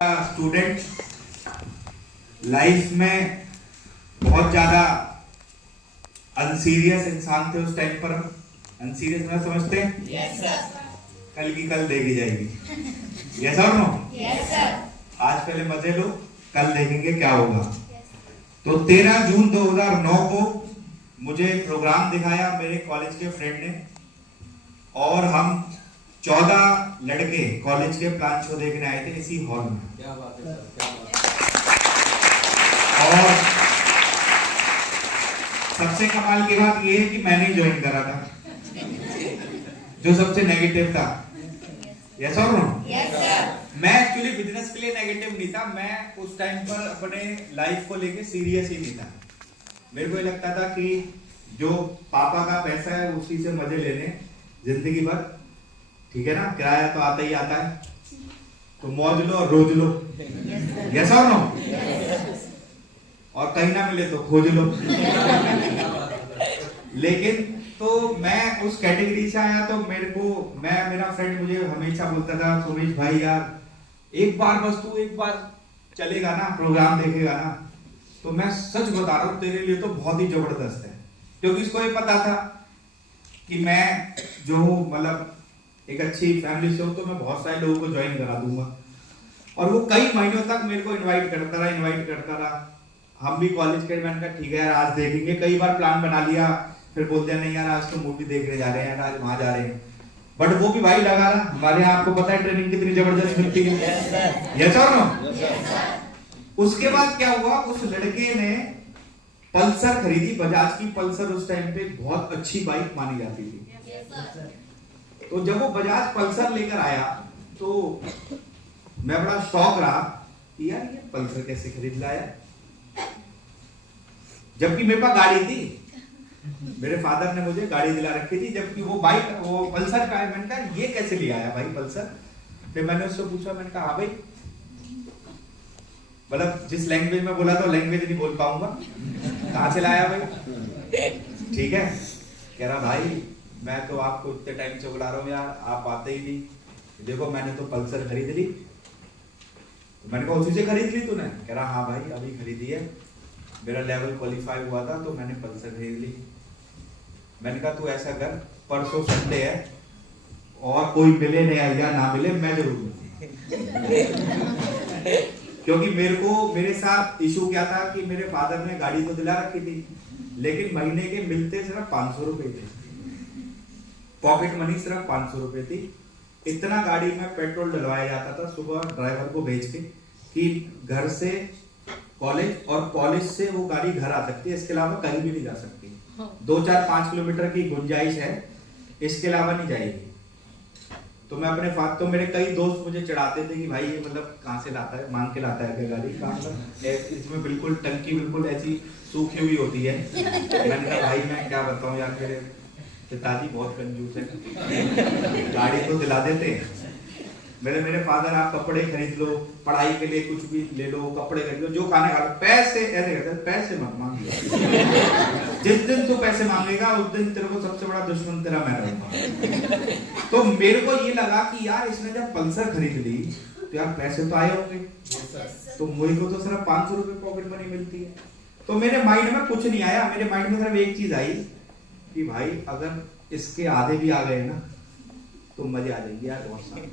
Student life में बहुत ज्यादा अनसीरियस इंसान थे उस टाइम पर। हम अनसीरियस में समझते हैं yes, sir. कल की कल देखी जाएगी। यस और नो? yes, sir. आज पहले मजे लो, कल देखेंगे क्या होगा। तो 13 जून 2009 को मुझे प्रोग्राम दिखाया मेरे कॉलेज के फ्रेंड ने, और हम 14 लड़के कॉलेज के प्लान शो देखने आए थे इसी हॉल में। क्या बात है सर, क्या बात है। और सबसे कमाल की बात यह है कि मैंने ज्वाइन करा था, जो सबसे नेगेटिव था। यस और नो? yes, sir. मैं एक्चुअली बिजनेस के लिए नेगेटिव नहीं था, मैं उस टाइम पर अपने लाइफ को लेके सीरियस ही नहीं था। मेरे को ये लगता था कि जो पापा का पैसा है उसी से मजे लेने जिंदगी भर, ठीक है ना, किराया तो आता ही आता है, तो मौज लो और रोज लो। यस और नो? और कहीं ना मिले तो खोज लो। लेकिन तो मैं उस कैटेगरी से आया, तो मेरा फ्रेंड मुझे हमेशा बोलता था, सुमेश भाई यार एक बार बस तू एक बार चलेगा ना, प्रोग्राम देखेगा ना, तो मैं सच बता रहा हूँ तेरे लिए तो बहुत ही जबरदस्त है। क्योंकि इसको ये पता था कि मैं जो हूँ मतलब एक अच्छी फैमिली से हूँ, तो मैं बहुत सारे लोगों को ज्वाइन करा दूंगा। और वो कई महीनों तक मेरे को इनवाइट करता रहा। हम भी कॉलेज के, मैंने कहा ठीक है यार आज देखेंगे, कई बार प्लान बना लिया, फिर बोलते हैं नहीं यार आज तो मूवी देखने जा रहे हैं, आज वहां जा रहे हैं। बट वो भी भाई लगा रहा। हमारे यहाँ आपको पता है ट्रेनिंग कितनी जबरदस्त मिलती है। यस और नो? उसके बाद क्या हुआ, उस लड़के ने पल्सर खरीदी, बजाज की पल्सर। उस टाइम पे बहुत अच्छी बाइक मानी जाती थी। तो जब वो बजाज पल्सर लेकर आया तो मैं बड़ा शौक रहा कि यार ये पल्सर कैसे खरीद लाया, जबकि मेरे पास गाड़ी थी। मेरे फादर ने मुझे गाड़ी दिला रखी थी, जबकि वो पल्सर का है। मैंने कहा ये कैसे ले आया भाई पल्सर। फिर मैंने उससे पूछा, मैंने कहा हाँ भाई, मतलब जिस लैंग्वेज में बोला था लैंग्वेज नहीं बोल पाऊंगा, कहां से लाया भाई? ठीक है, कह रहा भाई मैं तो आपको इतने टाइम से बुला रहा हूँ यार, आप आते ही नहीं। देखो मैंने तो पल्सर खरीद ली। तो मैंने कहा उसी से खरीद ली तूने? कह रहा हाँ भाई अभी खरीदी है, मेरा लेवल क्वालिफाई हुआ था तो मैंने पल्सर खरीद ली। मैंने कहा तू ऐसा कर, परसों संडे है और कोई मिले नहीं या ना मिले, मैं जरूर क्योंकि मेरे साथ इशू क्या था कि मेरे फादर ने गाड़ी तो दिला रखी थी, लेकिन महीने के मिलते सिर्फ 500 रुपए थे, पॉकेट मनी सिर्फ 500 रुपए थी। इतना गाड़ी में पेट्रोल डलवाया जाता था सुबह ड्राइवर को भेज के कि घर से कॉलेज और कॉलेज से वो गाड़ी घर आ सकती है, इसके अलावा कहीं भी नहीं जा सकती। 2-4-5 किलोमीटर की गुंजाइश है, इसके अलावा नहीं जाएगी। तो मैं अपने तो मेरे कई दोस्त मुझे चिढ़ाते थे कि भाई ये मतलब कहाँ से लाता है, मांग के लाता है क्या गाड़ी, कहाँ इसमें बिल्कुल टंकी बिल्कुल ऐसी सूखी हुई होती है। मैंने कहा भाई मैं क्या बताऊं यार, मेरे पिताजी बहुत कंजूस है, गाड़ी तो दिला देते हैं। मेरे फादर आप कपड़े खरीद लो, पढ़ाई के लिए कुछ भी ले लो, कपड़े खरीद लो, जो खाने खा लो, पैसे ऐसे कहते हैं, पैसे मत मांग। जिस दिन तू पैसे मांगेगा उस दिन तेरे को सबसे बड़ा दुश्मन तेरा मैं रहूंगा। तो मेरे को ये लगा कि यार इसने जब पल्सर खरीद ली तो यार पैसे तो आए होंगे, तो मुझे को तो सिर्फ 500 रुपए पॉकेट मनी मिलती है। तो मेरे माइंड में कुछ नहीं आया, मेरे माइंड में सिर्फ एक चीज आई कि भाई अगर इसके आधे भी आ गए ना तो मजे आ जाएंगे यार बहुत सारे।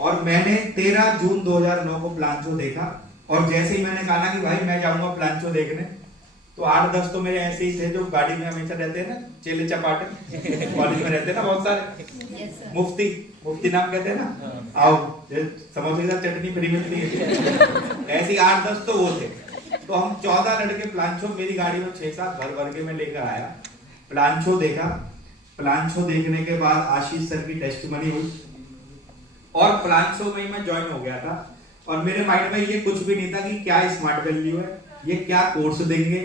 और मैंने 13 जून 2009 को प्लान शो देखा, और जैसे ही मैंने कहा ना कि भाई मैं जाऊंगा प्लान शो देखने, तो 8-10 तो मेरे ऐसे ही थे जो गाड़ी में हमेशा रहते हैं ना, चेले चपाटे कॉलेज में रहते हैं ना बहुत सारे। मुफ्ती नाम कहते हैं ना, आओ समोसे के साथ चटनी फ्री मिलती है, ऐसे 8-10 तो वो थे। तो हम 14 लड़के प्लान शो, मेरी गाड़ी में 6-7 भर के मैं लेकर आया, प्लान शो देखा। प्लान शो देखने के बाद आशीष सर की टेस्टमनी हुई और प्लान शो में ही मैं ज्वाइन हो गया था। और मेरे माइंड में ये कुछ भी नहीं था कि क्या स्मार्ट वैल्यू है, ये क्या कोर्स देंगे,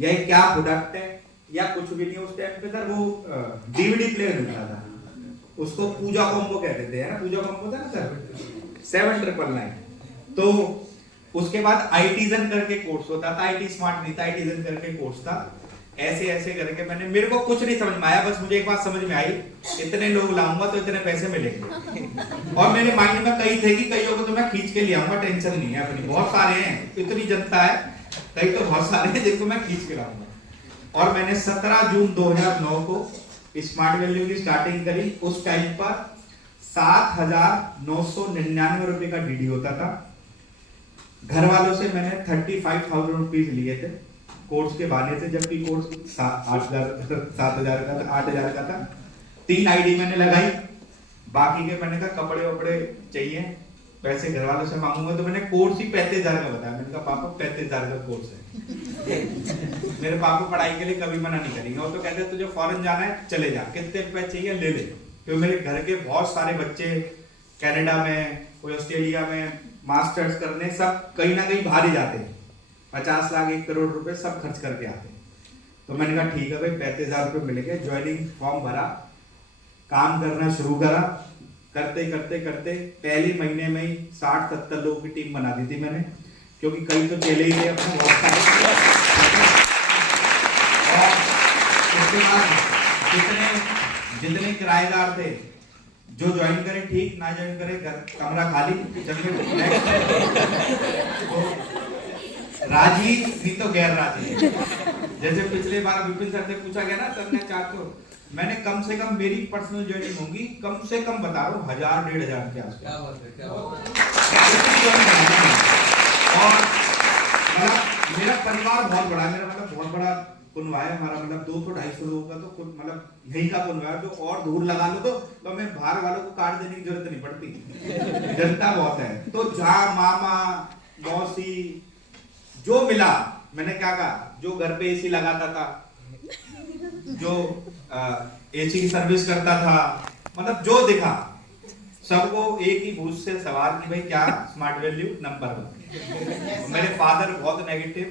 या ये क्या प्रोडक्ट है, या कुछ भी नहीं। उस टाइम पे सर वो डीवीडी प्लेयर मिलता था, उसको पूजा कॉम्बो कहते थे ना, पूजा कॉम्बो था ना सर, 7999। तो उसके बाद आईटीजन करके कोर्स होता था, आईटी स्मार्ट नहीं था, आईटीजन करके कोर्स था। ऐसे ऐसे करके मैंने, मेरे को कुछ नहीं समझ में आया, बस मुझे एक बात समझ में आई, इतने लोग लाऊंगा तो इतने पैसे मिलेंगे। और मेरे माइंड में कई थे कि कईयों को तो मैं खींच के ले आऊंगा, टेंशन नहीं है अपनी, बहुत सारे हैं, इतनी जनता है, कई तो बहुत सारे हैं जिनको मैं खींच के लाऊंगा। और मैंने 17 जून 2009 को स्मार्ट वैल्यू की स्टार्टिंग करी। उस टाइम पर 7,999 रुपए का डीडी होता था। घर वालों से मैंने 35,000 रुपीज लिए थे कोर्स के बहाने से, जबकि कोर्स 7,000 का था, 8,000 का था। 3 आईडी मैंने लगाई, बाकी के मैंने कहा कपड़े वपड़े चाहिए, पैसे घर वालों से मांगूंगा, तो मैंने कोर्स ही 35,000 का बताया। मैंने कहा पापा 35,000 का कोर्स है। मेरे पापा पढ़ाई के लिए कभी मना नहीं करेंगे, वो तो कहते हैं तुझे फॉरेन जाना है चले जा, कितने रुपए चाहिए ले ले, क्योंकि मेरे घर के बहुत सारे बच्चे कनाडा में, कोई ऑस्ट्रेलिया में मास्टर्स करने, सब कहीं ना कहीं बाहर ही जाते हैं, 50 लाख 1 करोड़ रुपए सब खर्च करके आते हैं। तो मैंने कहा ठीक है भाई 35,000 रुपए मिलेंगे। ज्वाइनिंग फॉर्म भरा, काम करना शुरू करा, करते करते करते पहले महीने में ही 60-70 लोगों की टीम बना दी थी मैंने, क्योंकि कई तो चले ही थे अपने बहुत सारे। और उसके बाद जितने किराएदार थे, जो ज्वाइन करे ठीक, ना ज्वाइन करे घर कमरा खाली, तो राजी नहीं तो गैर राजी। जैसे पिछले बार विपिन सर से पूछा गया ना, सर ने 400, मैंने कम से कम मेरी पर्सनल ज्वाइनिंग होगी कम से कम बता रहा हूँ 1,000-1,500 के आसपास। क्या बात है, क्या बात है। और मतलब मेरा परिवार बहुत बड़ा है, मेरा मतलब बहुत बड़ा कुनवा है हमारा, मतलब 200-250 लोगों का तो मतलब यही का कुनवा है। तो और दूर लगा लो तो हमें बाहर वालों को कार्ड देने की जरूरत नहीं पड़ती, जनता बहुत है। तो जहाँ मामा मौसी जो मिला, मैंने क्या कहा, जो घर पे एसी लगाता था, जो एसी की सर्विस करता था, मतलब जो दिखा सबको एक ही भूत से सवाल कि भाई क्या स्मार्ट वैल्यू नंबर 1। मेरे फादर बहुत नेगेटिव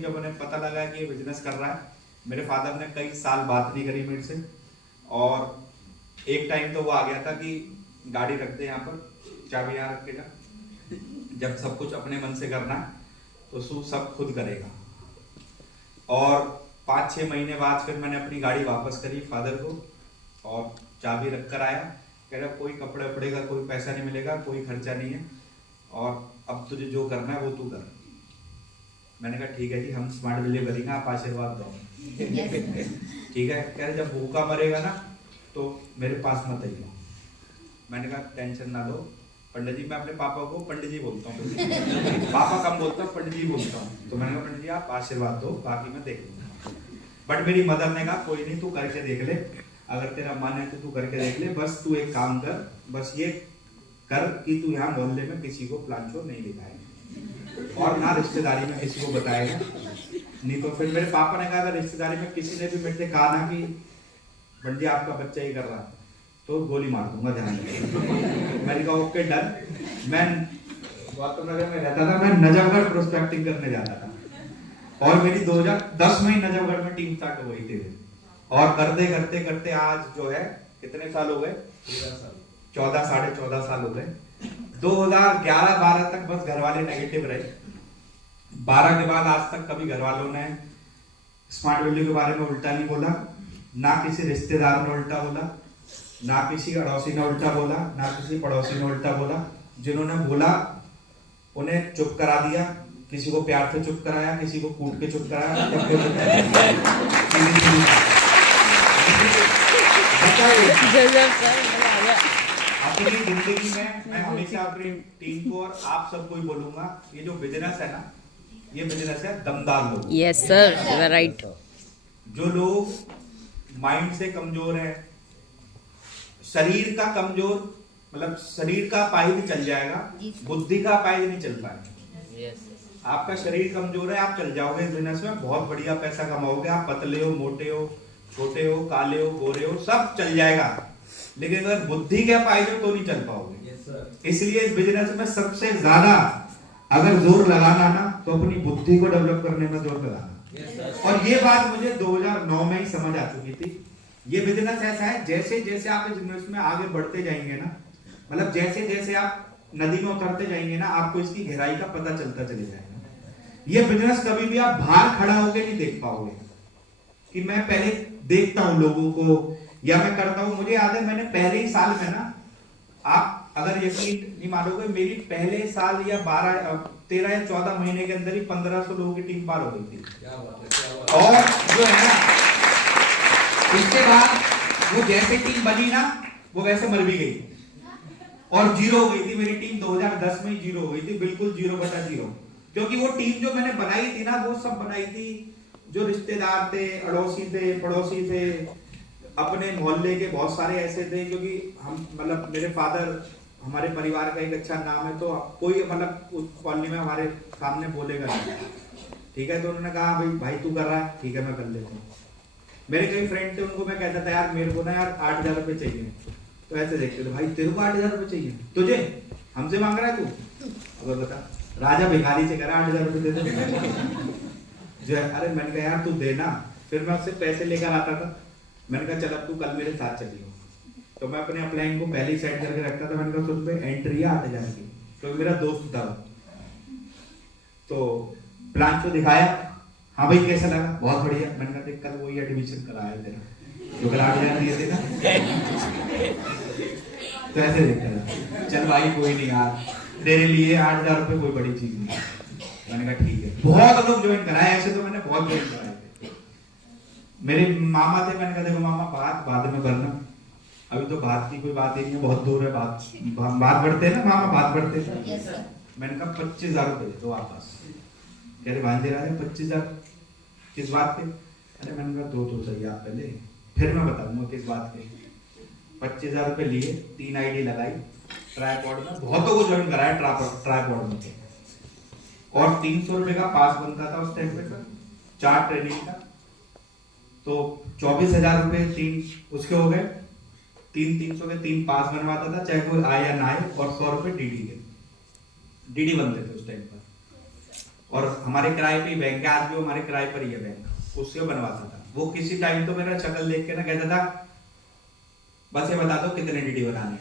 जब उन्हें पता लगा कि ये बिजनेस कर रहा है, मेरे फादर ने कई साल बात नहीं करी मेरे से। और एक टाइम तो वो आ गया था कि गाड़ी रख दे यहाँ पर, चाबी यहाँ रखेगा, जब सब कुछ अपने मन से करना है तो सब खुद करेगा। और 5-6 महीने बाद फिर मैंने अपनी गाड़ी वापस करी फादर को, और चाबी रख कर आया, कह रहा कोई कपड़े वपड़े का कोई पैसा नहीं मिलेगा, कोई खर्चा नहीं है, और अब तुझे जो करना है वो तू कर। मैंने कहा ठीक है जी, हम स्मार्ट वैल्यू करेंगे, आप आशीर्वाद दो। ठीक है, कह रहे जब भूखा मरेगा ना तो मेरे पास मत आइए। मैंने कहा टेंशन ना लो पंडित जी, मैं अपने पापा को पंडित जी बोलता हूँ, पापा कम बोलता हूँ, पंडित जी बोलता हूँ। तो मैंने कहा पंडित जी आप आशीर्वाद दो, बाकी मैं देख लूंगा। बट मेरी मदर ने कहा कोई नहीं, तू करके देख ले, अगर तेरा मन है तो तू करके देख ले, बस तू एक काम कर, बस ये कर कि तू यहाँ मोहल्ले में किसी को प्लान शो नहीं दिखाएगा और ना रिश्तेदारी में किसी को बताएगा। नहीं तो फिर मेरे पापा ने कहा अगर रिश्तेदारी में किसी ने भी मेरे से कहा ना कि पंडित जी आपका बच्चा ही कर रहा तो गोली मार दूंगा, ध्यान रखिए। मैंने कहा ओके डन। मैं गौतम नगर में रहता था, मैं नजफगढ़ प्रोस्पेक्टिंग करने जाता था, और मेरी 2010 में ही नजफगढ़ में टीम स्टार्ट हो गई थी। और करते करते करते आज जो है कितने साल हो गए, 14 साढ़े 14 साल हो गए। 2011-12 तक बस घर वाले नेगेटिव रहे। 12 के बाद आज तक कभी घर वालों ने स्मार्ट वैल्यू के बारे में उल्टा नहीं बोला, ना किसी रिश्तेदार ने उल्टा बोला, ना किसी अड़ोसी ने उल्टा बोला, ना किसी पड़ोसी ने उल्टा बोला। जिन्होंने बोला उन्हें चुप करा दिया, किसी को प्यार से चुप कराया, किसी को कूट के चुप कराया। अपनी जिंदगी में मैं हमेशा अपनी टीम को और आप सबको ही बोलूंगा, ये जो बिजनेस है ना, ये बिजनेस है दमदार लोग। Yes sir, you are right. जो लोग माइंड से कमजोर है, शरीर का कमजोर, मतलब शरीर का पाइज चल जाएगा, बुद्धि का पाइज नहीं चल पाएगा। आपका शरीर कमजोर है, आप चल जाओगे इस बिजनेस में, बहुत बढ़िया पैसा कमाओगे। आप पतले हो, मोटे हो, छोटे हो, काले हो, गोरे हो, सब चल जाएगा, लेकिन अगर बुद्धि के पाइज हो तो नहीं चल पाओगे। इसलिए इस बिजनेस में सबसे ज्यादा अगर जोर लगाना ना तो अपनी बुद्धि को डेवलप करने में जोर लगाना। और ये बात मुझे 2009 में ही समझ आ चुकी थी। ये बिजनेस ऐसा है, जैसे जैसे आप इस बिजनेस में आगे बढ़ते जाएंगे ना, मतलब जैसे जैसे आप नदी में उतरते जाएंगे ना, आपको इसकी गहराई का पता चलता चले जाएगा। ये बिजनेस कभी भी आप बाहर खड़ा होकर नहीं देख पाओगे, कि मैं पहले देखता हूं लोगों को या मैं करता हूं। मुझे याद है मैंने पहले ही साल में ना, आप अगर यकीन नहीं मानोगे, मेरी पहले साल या 13 या 14 महीने के अंदर ही 1500 लोगों की टीम पार हो गई थी। और जो है ना, इसके बाद वो जैसे टीम बनी ना, वो वैसे मर भी गई और जीरो हो गई थी। मेरी टीम 2010 में ही जीरो हो गई थी, बिल्कुल 0/0। क्योंकि वो टीम जो मैंने बनाई थी ना, वो सब बनाई थी जो रिश्तेदार थे, अड़ोसी थे, पड़ोसी थे, अपने मोहल्ले के बहुत सारे ऐसे थे। क्योंकि हम मतलब मेरे फादर, हमारे परिवार का एक अच्छा नाम है, तो कोई मतलब उस कॉलोनी में हमारे सामने बोलेगा नहीं, ठीक है। तो उन्होंने कहा भाई तू कर रहा है, ठीक है मैं कर लेता हूँ। मेरे कई फ्रेंड थे, उनको मैं कहता था यार मेरे को ना यार 8000 रुपये चाहिए, तो ऐसे देखते थे, भाई तेरे को 8000 रुपये चाहिए, तुझे हमसे मांग रहा है तू, अब बता। राजा भिखारी से कह रहा 8000 रुपये दे दे जो है। अरे मैंने कहा यार तू देना। फिर मैं उससे पैसे लेकर आता था, मैंने कहा चल अब तू कल मेरे साथ चलियो। तो मैं अपने अपलाइन को पहले ही सेट करके रखता था। मैंने कहा उसमें एंट्री है 8000 की, तो मेरा दोस्त था। तो प्लान तो दिखाया, हाँ भाई कैसा लगा, बहुत बढ़िया। मैंने कहा देख कल वही एडमिशन कराया तेरा जो कल 8000 दिए थे ना तो ऐसे देखता था, चल भाई कोई नहीं यार, तेरे लिए 8000 रुपये कोई बड़ी चीज नहीं। मैंने कहा ठीक है। बहुत लोग ज्वाइन कराए, ऐसे तो मैंने बहुत ज्वाइन कराए थे। मेरे मामा थे, मैंने कहा देखो मामा बात बाद में करना, अभी तो बात की कोई बात ही नहीं है, बहुत दूर है बात बढ़ते हैं ना मामा, बात बढ़ते हैं। मैंने कहा 25000 रुपये दो वापस। कह रहे भांजे राजा 25000 किस बात पे? अरे मैंने कहा दो तो सही आप पहले, फिर मैं बताऊंगा किस बात पे। 25000 रुपये लिए, 3 आईडी लगाई ट्राइपॉड में, बहुतों को ज्वाइन कराया ट्राइपॉड में, और 300 रुपये का पास बनता था उस टाइम पे सर, 4 ट्रेनिंग का। तो 24000 रुपये 3 उसके हो गए, 300 के 3 पास बनवाता था, चाहे कोई आए या ना आए, और 100 रुपये डीडी बनते थे उस टाइम पर। और हमारे किराए पे ही बैंक है, आज भी हमारे किराए पर ही है बैंक, उससे बनवाता था वो। किसी टाइम तो मेरा शक्ल देख के ना कहता था बस ये बता दो कितने डीडी बनाने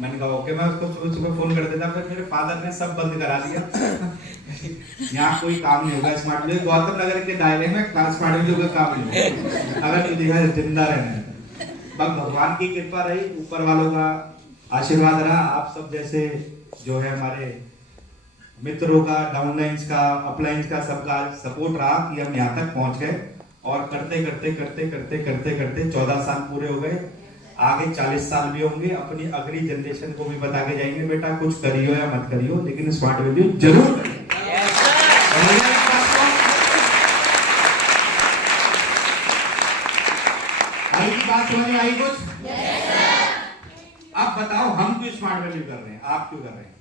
मैंने कहा ओके। मैं उसको सुबह सुबह फोन कर देता, फिर मेरे फादर ने सब बंद करा दिया यहाँ कोई काम नहीं होगा स्मार्ट वीडियो, गौतम नगर के दायरे में स्मार्ट वीडियो का काम नहीं होगा अगर नहीं देखा जिंदा रहना है। बस भगवान की कृपा रही, ऊपर वालों का आशीर्वाद रहा, आप सब जैसे जो है हमारे मित्रों का, डाउनलाइंस का, अपलाइंस का, सबका सपोर्ट रहा कि हम यहाँ तक पहुंच गए। और करते करते करते करते करते करते 14 साल पूरे हो गए, आगे 40 साल भी होंगे। अपनी अगली जनरेशन को भी बता के जाएंगे बेटा कुछ करियो या मत करियो, लेकिन स्मार्ट वैल्यू जरूर करियो। आई की बात समझ आई कुछ? अब बताओ हम क्यों स्मार्ट वैल्यू कर रहे हैं, आप क्यों कर रहे हैं?